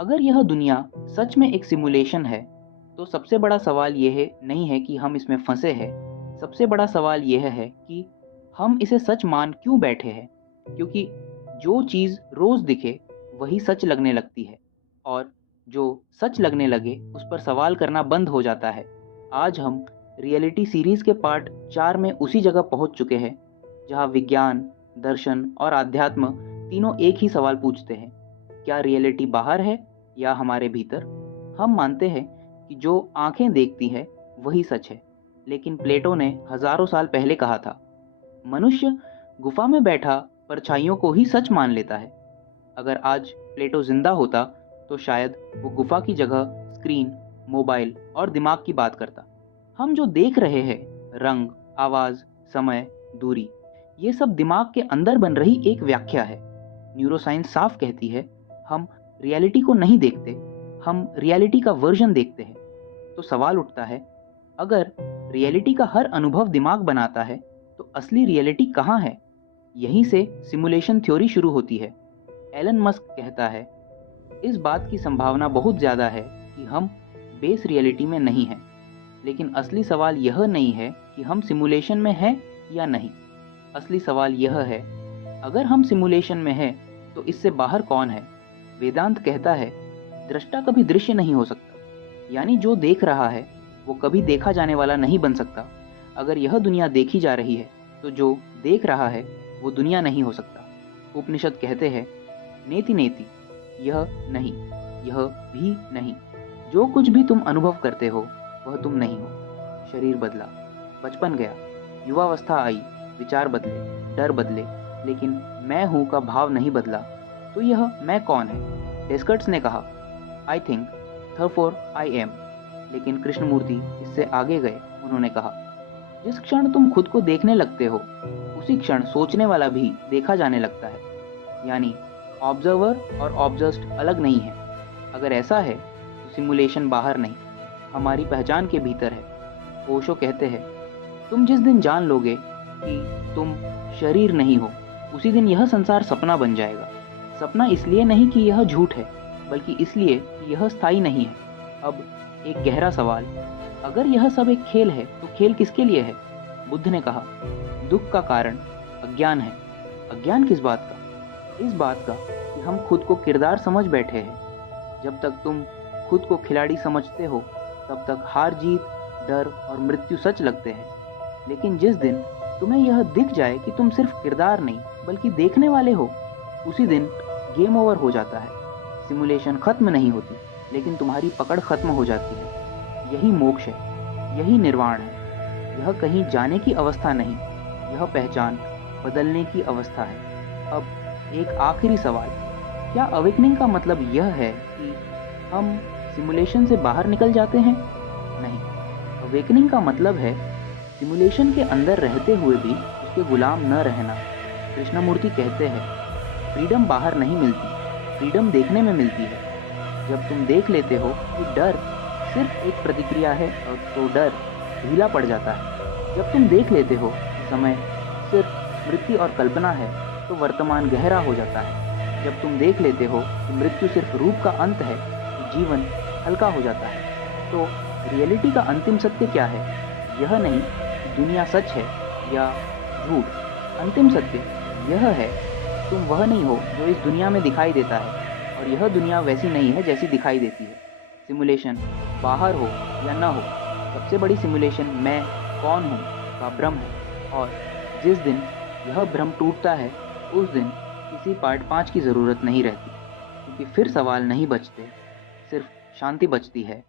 अगर यह दुनिया सच में एक सिमुलेशन है, तो सबसे बड़ा सवाल यह है नहीं है कि हम इसमें फंसे हैं। सबसे बड़ा सवाल यह है कि हम इसे सच मान क्यों बैठे हैं? क्योंकि जो चीज़ रोज़ दिखे, वही सच लगने लगती है और जो सच लगने लगे, उस पर सवाल करना बंद हो जाता है। आज हम रियलिटी सीरीज़ के पार्ट 4 में उसी जगह पहुंच चुके हैं, जहां विज्ञान, दर्शन और आध्यात्म तीनों एक ही सवाल पूछते हैं। क्या रियलिटी बाहर है या हमारे भीतर? हम मानते हैं कि जो आंखें देखती है वही सच है, लेकिन प्लेटो ने हजारों साल पहले कहा था, मनुष्य गुफा में बैठा परछाइयों को ही सच मान लेता है। अगर आज प्लेटो जिंदा होता, तो शायद वो गुफा की जगह स्क्रीन, मोबाइल और दिमाग की बात करता। हम जो देख रहे हैं, रंग, आवाज, समय, दूरी, ये सब दिमाग के अंदर बन रही एक व्याख्या है। न्यूरोसाइंस साफ कहती है, हम रियलिटी को नहीं देखते, हम रियलिटी का वर्जन देखते हैं। तो सवाल उठता है, अगर रियलिटी का हर अनुभव दिमाग बनाता है, तो असली रियलिटी कहाँ है? यहीं से सिमुलेशन थ्योरी शुरू होती है। एलन मस्क कहता है, इस बात की संभावना बहुत ज़्यादा है कि हम बेस रियलिटी में नहीं हैं। लेकिन असली सवाल यह नहीं है कि हम सिमुलेशन में हैं या नहीं। असली सवाल यह है, अगर हम सिमुलेशन में हैं, तो इससे बाहर कौन है? वेदांत कहता है, दृष्टा कभी दृश्य नहीं हो सकता। यानी जो देख रहा है, वो कभी देखा जाने वाला नहीं बन सकता। अगर यह दुनिया देखी जा रही है, तो जो देख रहा है, वो दुनिया नहीं हो सकता। उपनिषद कहते हैं, नेति नेति, यह नहीं, यह भी नहीं। जो कुछ भी तुम अनुभव करते हो, वह तुम नहीं हो। शरीर बदला, बचपन गया, युवावस्था आई, विचार बदले, डर बदले, लेकिन मैं हूं का भाव नहीं बदला। तो यह मैं कौन है? डेस्कर्ट्स ने कहा, आई थिंक, थरफोर आई एम। लेकिन कृष्णमूर्ति इससे आगे गए। उन्होंने कहा, जिस क्षण तुम खुद को देखने लगते हो, उसी क्षण सोचने वाला भी देखा जाने लगता है। यानी ऑब्जर्वर और ऑब्जर्व्ड अलग नहीं है। अगर ऐसा है, तो सिमुलेशन बाहर नहीं, हमारी पहचान के भीतर है। ओशो कहते हैं, तुम जिस दिन जान लोगे कि तुम शरीर नहीं हो, उसी दिन यह संसार सपना बन जाएगा। सपना इसलिए नहीं कि यह झूठ है, बल्कि इसलिए कि यह स्थायी नहीं है। अब एक गहरा सवाल, अगर यह सब एक खेल है, तो खेल किसके लिए है? बुद्ध ने कहा, दुख का कारण अज्ञान है। अज्ञान किस बात का? इस बात का कि हम खुद को किरदार समझ बैठे हैं। जब तक तुम खुद को खिलाड़ी समझते हो, तब तक हार जीत, डर और मृत्यु सच लगते हैं। लेकिन जिस दिन तुम्हें यह दिख जाए कि तुम सिर्फ किरदार नहीं, बल्कि देखने वाले हो, उसी दिन गेम ओवर हो जाता है। सिमुलेशन खत्म नहीं होती, लेकिन तुम्हारी पकड़ खत्म हो जाती है। यही मोक्ष है, यही निर्वाण है। यह कहीं जाने की अवस्था नहीं, यह पहचान बदलने की अवस्था है। अब एक आखिरी सवाल, क्या अवेकनिंग का मतलब यह है कि हम सिमुलेशन से बाहर निकल जाते हैं? नहीं, अवेकनिंग का मतलब है सिमुलेशन के अंदर रहते हुए भी उसके गुलाम न रहना। कृष्णमूर्ति कहते हैं, फ्रीडम बाहर नहीं मिलती, फ्रीडम देखने में मिलती है। जब तुम देख लेते हो कि डर सिर्फ एक प्रतिक्रिया है, और तो डर ढीला पड़ जाता है। जब तुम देख लेते हो कि समय सिर्फ स्मृति और कल्पना है, तो वर्तमान गहरा हो जाता है। जब तुम देख लेते हो कि मृत्यु सिर्फ रूप का अंत है, तो जीवन हल्का हो जाता है। तो रियलिटी का अंतिम सत्य क्या है? यह नहीं कि दुनिया सच है या झूठ। अंतिम सत्य यह है, तुम वह नहीं हो जो इस दुनिया में दिखाई देता है, और यह दुनिया वैसी नहीं है जैसी दिखाई देती है। सिमुलेशन बाहर हो या न हो, सबसे बड़ी सिमुलेशन मैं कौन हूँ का भ्रम है। और जिस दिन यह भ्रम टूटता है, उस दिन किसी पार्ट 5 की ज़रूरत नहीं रहती, क्योंकि फिर सवाल नहीं बचते, सिर्फ शांति बचती है।